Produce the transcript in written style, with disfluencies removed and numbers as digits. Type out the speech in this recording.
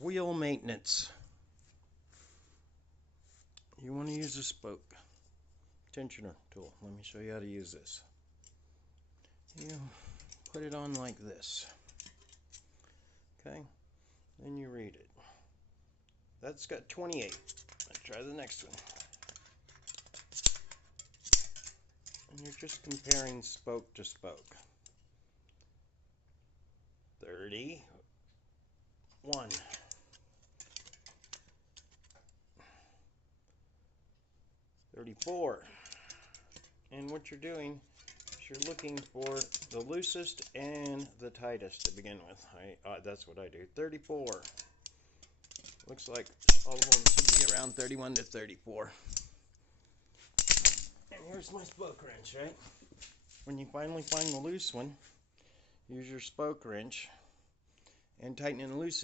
Wheel maintenance. You want to use a spoke tensioner tool. Let me show you how to use this. You put it on like this. Okay, then you read it. That's got 28. Let's try the next one. And you're just comparing spoke to spoke. 31. 34. And what you're doing is you're looking for the loosest and the tightest to begin with. That's what I do. 34. Looks like all of them should be around 31 to 34. And here's my spoke wrench, right? When you finally find the loose one, use your spoke wrench and tighten and loosen